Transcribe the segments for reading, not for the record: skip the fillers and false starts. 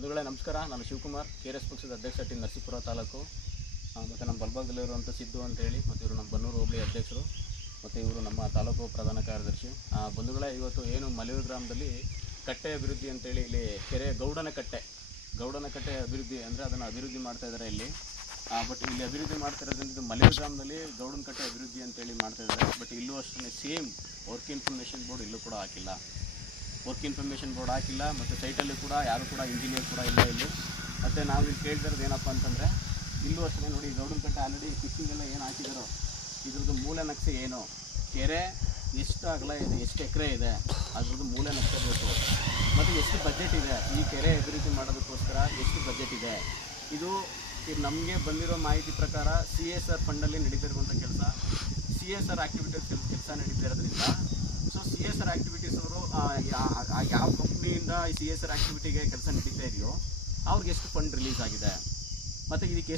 ಬಂಧುಗಳೇ ನಮಸ್ಕಾರ. ನಾನು ಶಿವಕುಮಾರ್, KRS ಪಕ್ಷದ ಅಧ್ಯಕ್ಷ ಟಿ ನರಸೀಪುರ ತಾಲೂಕು. ಮತ್ತು ನಮ್ಮ ಬಲಭಾಗದಲ್ಲಿರುವಂಥ ಸಿದ್ದು ಅಂತೇಳಿ, ಮತ್ತು ಇವರು ನಮ್ಮ ಬನ್ನೂರು ಹೋಬಳಿ ಅಧ್ಯಕ್ಷರು, ಮತ್ತು ಇವರು ನಮ್ಮ ತಾಲೂಕು ಪ್ರಧಾನ ಕಾರ್ಯದರ್ಶಿ. ಬಂಧುಗಳೇ, ಇವತ್ತು ಏನು ಮಲೆಯೂರು ಗ್ರಾಮದಲ್ಲಿ ಕಟ್ಟೆ ಅಭಿವೃದ್ಧಿ ಅಂತೇಳಿ ಇಲ್ಲಿ ಕೆರೆ ಗೌಡನ ಕಟ್ಟೆ ಅಭಿವೃದ್ಧಿ ಅಂದರೆ ಅದನ್ನು ಅಭಿವೃದ್ಧಿ ಮಾಡ್ತಾಯಿದ್ದಾರೆ ಇಲ್ಲಿ. ಬಟ್ ಇಲ್ಲಿ ಅಭಿವೃದ್ಧಿ ಮಾಡ್ತಿರೋದ್ರಿಂದ ಇದು ಮಲೆಯೂರು ಗ್ರಾಮದಲ್ಲಿ ಗೌಡನ ಕಟ್ಟೆ ಅಭಿವೃದ್ಧಿ ಅಂತೇಳಿ ಮಾಡ್ತಾಯಿದ್ದಾರೆ. ಬಟ್ ಇಲ್ಲೂ ಅಷ್ಟೇ ಸೇಮ್ ವರ್ಕ್ ಇನ್ಫಾರ್ಮೇಷನ್ ಬೋರ್ಡ್ ಇಲ್ಲೂ ಕೂಡ ಹಾಕಿಲ್ಲ. ಮತ್ತು ಸೈಟಲ್ಲಿ ಕೂಡ ಯಾರು ಕೂಡ ಇಂಜಿನಿಯರ್ ಕೂಡ ಇಲ್ಲ ಇಲ್ಲಿ. ಮತ್ತು ನಾವು ಇಲ್ಲಿ ಕೇಳ್ತಿರೋದು ಏನಪ್ಪ ಅಂತಂದರೆ, ಇಲ್ಲೂ ಅಷ್ಟೇ ನೋಡಿ, ಗೌಡನ ಕಟ್ಟೆ ಆಲ್ರೆಡಿ ಫಿಕ್ಸಿಂಗ್ ಎಲ್ಲ ಏನು ಹಾಕಿದಾರೋ ಇದ್ರದ್ದು ಮೂಲ ನಕ್ಷೆ ಏನು, ಕೆರೆ ಎಷ್ಟು ಅಗಲ ಇದೆ, ಎಷ್ಟು ಎಕರೆ ಇದೆ, ಅದ್ರದ್ದು ಮೂಲ ನಕ್ಷೆ ಬೇಕು. ಮತ್ತು ಎಷ್ಟು ಬಜೆಟ್ ಇದೆ, ಈ ಕೆರೆ ಅಭಿವೃದ್ಧಿ ಮಾಡೋದಕ್ಕೋಸ್ಕರ ಎಷ್ಟು ಬಜೆಟ್ ಇದೆ. ಇದು ನಮಗೆ ಬಂದಿರೋ ಮಾಹಿತಿ ಪ್ರಕಾರ CSR ಫಂಡಲ್ಲಿ ನಡೀತಿರುವಂಥ ಕೆಲಸ, CSR ಆ್ಯಕ್ಟಿವಿಟೀಸ್ ಕೆಲಸ ನಡೀತಿರೋದ್ರಿಂದ, ಸೊ CSR ಆ್ಯಕ್ಟಿವಿಟೀಸ್ ಅವರು ಯಾವ ಕಂಪ್ನಿಯಿಂದ CSR ಆ್ಯಕ್ಟಿವಿಟಿಗೆ ಕೆಲಸ ನಡೀತಾ ಇದೆಯೋ ಅವ್ರಿಗೆ ಎಷ್ಟು ಫಂಡ್ ರಿಲೀಸ್ ಆಗಿದೆ, ಮತ್ತು ಇದಕ್ಕೆ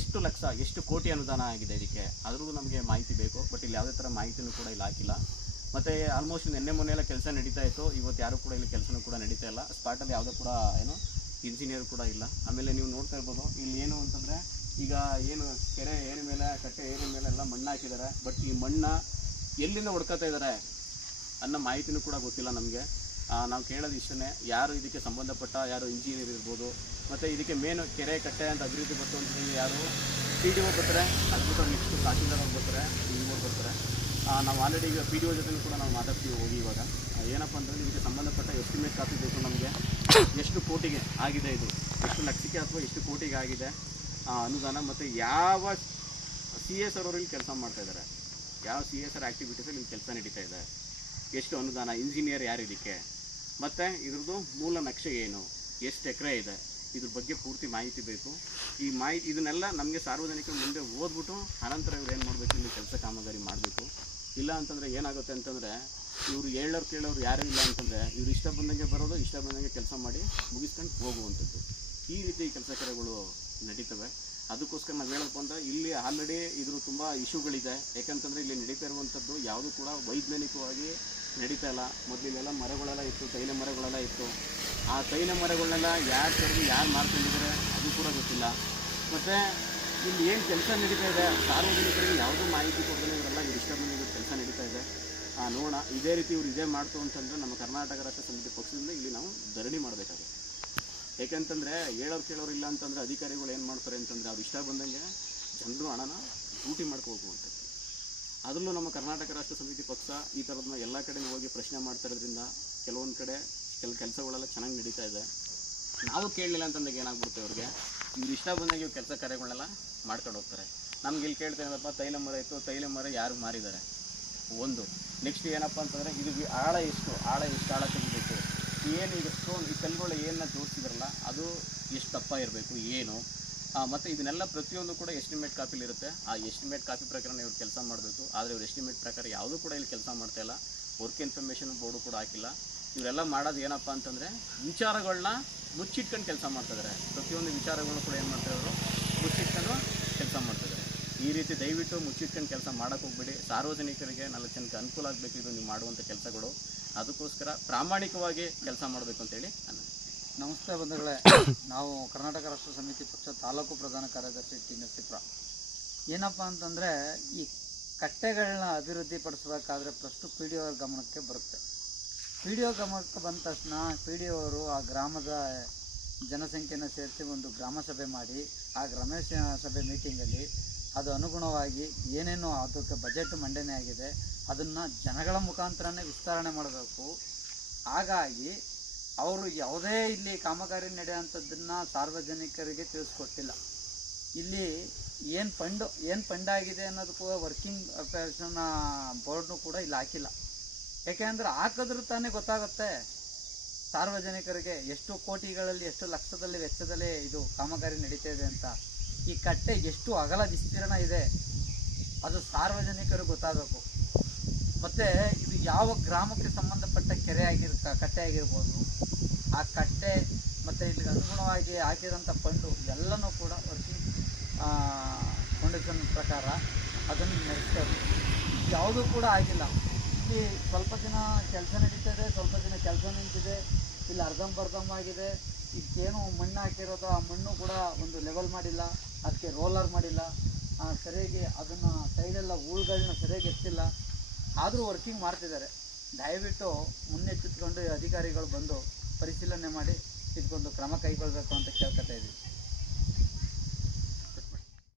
ಎಷ್ಟು ಕೋಟಿ ಅನುದಾನ ಆಗಿದೆ ಇದಕ್ಕೆ, ಅದ್ರದ್ದು ನಮಗೆ ಮಾಹಿತಿ ಬೇಕು. ಬಟ್ ಇಲ್ಲಿ ಯಾವುದೇ ಥರ ಮಾಹಿತಿನೂ ಕೂಡ ಇಲ್ಲಿ ಹಾಕಿಲ್ಲ. ಮತ್ತು ಆಲ್ಮೋಸ್ಟ್ ನೆನ್ನೆ ಮೊನ್ನೆಲ್ಲ ಕೆಲಸ ನಡೀತಾ ಇತ್ತು, ಇವತ್ತು ಯಾರು ಕೂಡ ಇಲ್ಲಿ ಕೆಲಸನೂ ಕೂಡ ನಡೀತಾ ಇಲ್ಲ. ಸ್ಪಾಟಲ್ಲಿ ಯಾವುದೂ ಕೂಡ ಇಂಜಿನಿಯರ್ ಕೂಡ ಇಲ್ಲ. ಆಮೇಲೆ ನೀವು ನೋಡ್ತಾ ಇರ್ಬೋದು, ಇಲ್ಲಿ ಏನು ಅಂತಂದರೆ, ಈಗ ಏನು ಕೆರೆ ಏರಿ ಮೇಲೆ, ಕಟ್ಟೆ ಏರಿ ಮೇಲೆ ಎಲ್ಲ ಮಣ್ಣು ಹಾಕಿದ್ದಾರೆ. ಬಟ್ ಈ ಮಣ್ಣು ಎಲ್ಲಿಂದ ಹೊಡ್ಕೊತಾ ಇದ್ದಾರೆ ಅನ್ನೋ ಮಾಹಿತಿನೂ ಕೂಡ ಗೊತ್ತಿಲ್ಲ ನಮಗೆ. ನಾವು ಕೇಳೋದು ಇಷ್ಟೇ, ಯಾರು ಇದಕ್ಕೆ ಸಂಬಂಧಪಟ್ಟ ಯಾರು ಇಂಜಿನಿಯರ್ ಇರ್ಬೋದು, ಮತ್ತು ಇದಕ್ಕೆ ಮೇನು ಕೆರೆ ಕಟ್ಟೆ ಅಂತ ಅಭಿವೃದ್ಧಿ ಬರ್ತು ಅಂತಂದರೆ ಯಾರು PDO ಬರ್ತಾರೆ, ಅದು ಬಿಟ್ಟು ನೆಕ್ಸ್ಟ್ ತಹಸೀಲ್ದಾರ್ ಅವ್ರು ಬರ್ತಾರೆ, ಇವ್ರು ಬರ್ತಾರೆ. ನಾವು ಆಲ್ರೆಡಿ ಈಗ PDO ಜೊತೆ ಕೂಡ ನಾವು ಮಾತಾಡ್ತೀವಿ ಹೋಗಿ. ಇವಾಗ ಏನಪ್ಪ ಅಂತಂದರೆ, ಇದಕ್ಕೆ ಸಂಬಂಧಪಟ್ಟ ಎಸ್ಟಿಮೇಟ್ ಕಾಪಿ ಬೇಕು ನಮಗೆ. ಎಷ್ಟು ಕೋಟಿಗೆ ಆಗಿದೆ ಇದು, ಎಷ್ಟು ಲಕ್ಷಕ್ಕೆ ಅಥವಾ ಎಷ್ಟು ಕೋಟಿಗೆ ಆಗಿದೆ ಅನುದಾನ, ಮತ್ತು ಯಾವ CSR ಅವರು ಇಲ್ಲಿ ಕೆಲಸ ಮಾಡ್ತಾಯಿದ್ದಾರೆ, ಯಾವ CSR ಆ್ಯಕ್ಟಿವಿಟೀಸಲ್ಲಿ ಇಲ್ಲಿ ಕೆಲಸ ನಡೀತಾ ಇದೆ, ಎಷ್ಟು ಅನುದಾನ, ಇಂಜಿನಿಯರ್ ಯಾರು ಇದಕ್ಕೆ, ಮತ್ತು ಇದ್ರದ್ದು ಮೂಲ ನಕ್ಷೆ ಏನು, ಎಷ್ಟು ಎಕರೆ ಇದೆ, ಇದ್ರ ಬಗ್ಗೆ ಪೂರ್ತಿ ಮಾಹಿತಿ ಬೇಕು. ಈ ಮಾಹಿತಿ ಇದನ್ನೆಲ್ಲ ನಮಗೆ ಸಾರ್ವಜನಿಕರ ಮುಂದೆ ಓದ್ಬಿಟ್ಟು ಅನಂತರ ಇವ್ರು ಏನು ಮಾಡಬೇಕು, ಇಲ್ಲಿ ಕೆಲಸ ಕಾಮಗಾರಿ ಮಾಡಬೇಕು. ಇಲ್ಲ ಅಂತಂದರೆ ಏನಾಗುತ್ತೆ ಅಂತಂದರೆ, ಇವರು ಕೇಳೋರು ಯಾರೂ ಇಲ್ಲ ಅಂತಂದರೆ, ಇವ್ರು ಇಷ್ಟ ಬಂದಂಗೆ ಬರೋದು, ಇಷ್ಟ ಬಂದಂಗೆ ಕೆಲಸ ಮಾಡಿ ಮುಗಿಸ್ಕೊಂಡು ಹೋಗುವಂಥದ್ದು. ಈ ರೀತಿ ಕೆಲಸ ಕಾರ್ಯಗಳು ನಡೀತವೆ. ಅದಕ್ಕೋಸ್ಕರ ನಾವು ಹೇಳೋದು ಬಂದರೆ, ಇಲ್ಲಿ ಆಲ್ರೆಡಿ ಇದ್ರ ತುಂಬ ಇಶ್ಯೂಗಳಿದೆ. ಯಾಕಂತಂದರೆ ಇಲ್ಲಿ ನಡೀತಾ ಇರುವಂಥದ್ದು ಯಾವುದೂ ಕೂಡ ವೈಜ್ಞಾನಿಕವಾಗಿ ನಡೀತಾ ಇಲ್ಲ. ಮೊದಲಿಗೆಲ್ಲ ಮರಗಳೆಲ್ಲ ಇತ್ತು, ತೈಲ ಮರಗಳೆಲ್ಲ ಇತ್ತು. ಆ ತೈಲ ಮರಗಳನ್ನೆಲ್ಲ ಯಾರು ಕರೆದು ಯಾರು ಮಾಡ್ಕೊಂಡಿದ್ದಾರೆ ಅದು ಕೂಡ ಗೊತ್ತಿಲ್ಲ. ಮತ್ತು ಇಲ್ಲಿ ಏನು ಕೆಲಸ ನಡೀತಾ ಇದೆ, ಸಾರ್ವಜನಿಕರಿಗೆ ಯಾವುದೂ ಮಾಹಿತಿ ಕೊಡದೇ ಇವರೆಲ್ಲ ಇಷ್ಟ ಬಂದಿದ್ದು ಕೆಲಸ ನಡೀತಾ ಇದೆ. ನೋಡೋಣ, ಇದೇ ರೀತಿ ಇವ್ರು ಇದೇ ಮಾಡ್ತು ಅಂತಂದರೆ ನಮ್ಮ ಕರ್ನಾಟಕ ರಾಷ್ಟ್ರ ಸಮಿತಿ ಪಕ್ಷದಿಂದ ಇಲ್ಲಿ ನಾವು ಧರಣಿ ಮಾಡಬೇಕಾಗುತ್ತೆ. ಯಾಕೆಂತಂದರೆ ಕೇಳೋರು ಇಲ್ಲ ಅಂತಂದರೆ ಅಧಿಕಾರಿಗಳು ಏನು ಮಾಡ್ತಾರೆ ಅಂತಂದರೆ, ಅವ್ರು ಇಷ್ಟ ಬಂದಂಗೆ ಜನರು ಹಣನ ಲೂಟಿ ಮಾಡ್ಕೋಗುವಂಥದ್ದು. ಅದರಲ್ಲೂ ನಮ್ಮ ಕರ್ನಾಟಕ ರಾಷ್ಟ್ರ ಸಮಿತಿ ಪಕ್ಷ ಈ ಥರದನ್ನ ಎಲ್ಲ ಕಡೆ ಹೋಗಿ ಪ್ರಶ್ನೆ ಮಾಡ್ತಾ ಇರೋದ್ರಿಂದ ಕೆಲವೊಂದು ಕಡೆ ಕೆಲಸಗಳೆಲ್ಲ ಚೆನ್ನಾಗಿ ನಡೀತಾ ಇದೆ. ನಾವು ಕೇಳಲಿಲ್ಲ ಅಂತಂದಾಗ ಏನಾಗ್ಬಿಡುತ್ತೆ, ಅವ್ರಿಗೆ ಇವ್ರು ಇಷ್ಟ ಬಂದಾಗ ಇವ್ರು ಕೆಲಸ ಕಾರ್ಯಗಳನ್ನೆಲ್ಲ ಮಾಡ್ಕೊಂಡು ಹೋಗ್ತಾರೆ. ನಮ್ಗೆ ಇಲ್ಲಿ ಕೇಳ್ತಾ ಇರೋದಪ್ಪ, ತೈಲ ಮರ ಇತ್ತು, ತೈಲ ಮರ ಯಾರು ಮಾರಿದ್ದಾರೆ ಒಂದು. ನೆಕ್ಸ್ಟ್ ಏನಪ್ಪ ಅಂತಂದರೆ, ಇದು ಆಳ ಎಷ್ಟು ಆಳ ತೆಗಿಬೇಕು, ಏನು ಈಗ ಸ್ಟೋನ್ ಈ ಕಲ್ಲುಗಳು ಏನನ್ನ ಜೋಡಿಸಿದ್ರಲ್ಲ ಅದು ಎಷ್ಟು ದಪ್ಪ ಇರಬೇಕು ಏನು, ಮತ್ತು ಇದನ್ನೆಲ್ಲ ಪ್ರತಿಯೊಂದು ಕೂಡ ಎಸ್ಟಿಮೇಟ್ ಕಾಪಿಲಿರುತ್ತೆ. ಆ ಎಸ್ಟಿಮೇಟ್ ಕಾಪಿ ಪ್ರಕಾರ ಇವ್ರು ಕೆಲಸ ಮಾಡಬೇಕು. ಆದರೆ ಇವ್ರು ಎಸ್ಟಿಮೇಟ್ ಪ್ರಕಾರ ಯಾವುದೂ ಕೂಡ ಇಲ್ಲಿ ಕೆಲಸ ಮಾಡ್ತಾಯಿಲ್ಲ. ವರ್ಕ್ ಇನ್ಫಾರ್ಮೇಷನ್ ಬೋರ್ಡು ಕೂಡ ಹಾಕಿಲ್ಲ. ಇವರೆಲ್ಲ ಮಾಡೋದು ಏನಪ್ಪ ಅಂತಂದರೆ, ವಿಚಾರಗಳನ್ನ ಮುಚ್ಚಿಟ್ಕೊಂಡು ಕೆಲಸ ಮಾಡ್ತಾಯಿದ್ದಾರೆ. ಪ್ರತಿಯೊಂದು ವಿಚಾರಗಳನ್ನು ಕೂಡ ಏನು ಮಾಡ್ತಾಯಿದ್ರು, ಮುಚ್ಚಿಟ್ಕೊಂಡು ಕೆಲಸ ಮಾಡ್ತಾಯಿದ್ದಾರೆ. ಈ ರೀತಿ ದಯವಿಟ್ಟು ಮುಚ್ಚಿಟ್ಕೊಂಡು ಕೆಲಸ ಮಾಡೋಕ್ಕೆ ಹೋಗ್ಬೇಡಿ. ಸಾರ್ವಜನಿಕರಿಗೆ 4 ಜನಕ್ಕೆ ಅನುಕೂಲ ಆಗಬೇಕು ಇದು ನೀವು ಮಾಡುವಂಥ ಕೆಲಸಗಳು. ಅದಕ್ಕೋಸ್ಕರ ಪ್ರಾಮಾಣಿಕವಾಗಿ ಕೆಲಸ ಮಾಡಬೇಕು ಅಂತೇಳಿ ನಾನು. ನಮಸ್ತೆ ಬಂಧುಗಳೇ, ನಾವು ಕರ್ನಾಟಕ ರಾಷ್ಟ್ರ ಸಮಿತಿ ಪಕ್ಷ ತಾಲೂಕು ಪ್ರಧಾನ ಕಾರ್ಯದರ್ಶಿ ಟಿ ನರಸೀಪುರ. ಏನಪ್ಪ ಅಂತಂದರೆ, ಈ ಕಟ್ಟೆಗಳನ್ನ ಅಭಿವೃದ್ಧಿ ಪಡಿಸಬೇಕಾದ್ರೆ ಫಸ್ಟು PDO ಗಮನಕ್ಕೆ ಬರುತ್ತೆ. PDO ಗಮನಕ್ಕೆ ಬಂದ ತಕ್ಷಣ PDO ಅವರು ಆ ಗ್ರಾಮದ ಜನಸಂಖ್ಯೆಯನ್ನು ಸೇರಿಸಿ ಒಂದು ಗ್ರಾಮ ಸಭೆ ಮಾಡಿ, ಆ ಗ್ರಾಮ ಸಭೆ ಮೀಟಿಂಗಲ್ಲಿ ಅದು ಅನುಗುಣವಾಗಿ ಏನೇನು ಅದಕ್ಕೆ ಬಜೆಟ್ ಮಂಡನೆ ಆಗಿದೆ ಅದನ್ನು ಜನಗಳ ಮುಖಾಂತರನೇ ವಿಸ್ತರಣೆ ಮಾಡಬೇಕು. ಹಾಗಾಗಿ ಅವರು ಯಾವುದೇ ಇಲ್ಲಿ ಕಾಮಗಾರಿ ನಡೆಯುವಂಥದ್ದನ್ನು ಸಾರ್ವಜನಿಕರಿಗೆ ತಿಳಿಸ್ಕೊಟ್ಟಿಲ್ಲ. ಇಲ್ಲಿ ಏನು ಫಂಡ್ ಆಗಿದೆ ಅನ್ನೋದು ಕೂಡ ವರ್ಕಿಂಗ್ ಅಫೇರ್ಸ್ನ ಬೋರ್ಡ್ನು ಕೂಡ ಇಲ್ಲಿ ಹಾಕಿಲ್ಲ. ಯಾಕೆಂದರೆ ಹಾಕಿದ್ರೂ ತಾನೇ ಗೊತ್ತಾಗುತ್ತೆ ಸಾರ್ವಜನಿಕರಿಗೆ ಎಷ್ಟು ಕೋಟಿಗಳಲ್ಲಿ ಎಷ್ಟು ಲಕ್ಷದಲ್ಲಿ ವೆಚ್ಚದಲ್ಲಿ ಇದು ಕಾಮಗಾರಿ ನಡೀತಾ ಇದೆ ಅಂತ. ಈ ಕಟ್ಟೆ ಎಷ್ಟು ಅಗಲ ವಿಸ್ತೀರ್ಣ ಇದೆ ಅದು ಸಾರ್ವಜನಿಕರಿಗೆ ಗೊತ್ತಾಗಬೇಕು. ಮತ್ತು ಇದು ಯಾವ ಗ್ರಾಮಕ್ಕೆ ಸಂಬಂಧಪಟ್ಟ ಕಟ್ಟೆ ಆಗಿರ್ಬೋದು, ಆ ಕಟ್ಟೆ ಮತ್ತು ಇಲ್ಲಿಗೆ ಅನುಗುಣವಾಗಿ ಹಾಕಿರೋಂಥ ಫಂಡು ಎಲ್ಲನೂ ಕೂಡ ವರ್ಕಿಂಗ್ ಕಂಡೀಷನ್ ಪ್ರಕಾರ ಅದನ್ನು ನಡೆಸ್ತಾರೆ. ಯಾವುದೂ ಕೂಡ ಆಗಿಲ್ಲ. ಇಲ್ಲಿ ಸ್ವಲ್ಪ ದಿನ ಕೆಲಸ ನಡೀತದೆ, ಸ್ವಲ್ಪ ದಿನ ಕೆಲಸ ನಿಂತಿದೆ, ಇಲ್ಲಿ ಅರ್ಧಂಬರ್ಧಂ ಆಗಿದೆ. ಇದಕ್ಕೇನು ಮಣ್ಣು ಹಾಕಿರೋದು, ಆ ಮಣ್ಣು ಕೂಡ ಒಂದು ಲೆವೆಲ್ ಮಾಡಿಲ್ಲ, ಅದಕ್ಕೆ ರೋಲರ್ ಮಾಡಿಲ್ಲ, ಸರಿಯಾಗಿ ಅದನ್ನು ಸೈಡೆಲ್ಲ ಹೂಳುಗಳನ್ನ ಸರಿಯಾಗಿ ಎತ್ತಿಲ್ಲ. ಆದರೂ ವರ್ಕಿಂಗ್ ಮಾಡ್ತಿದ್ದಾರೆ. ದಯವಿಟ್ಟು ಮುನ್ನೆಚ್ಚೆತ್ಕೊಂಡು ಅಧಿಕಾರಿಗಳು ಬಂದು ಪರಿಶೀಲನೆ ಮಾಡಿ ಇದಕ್ಕೊಂದು ಕ್ರಮ ಕೈಗೊಳ್ಳಬೇಕು ಅಂತ ಕೇಳ್ಕೊತಾ ಇದ್ದೀವಿ.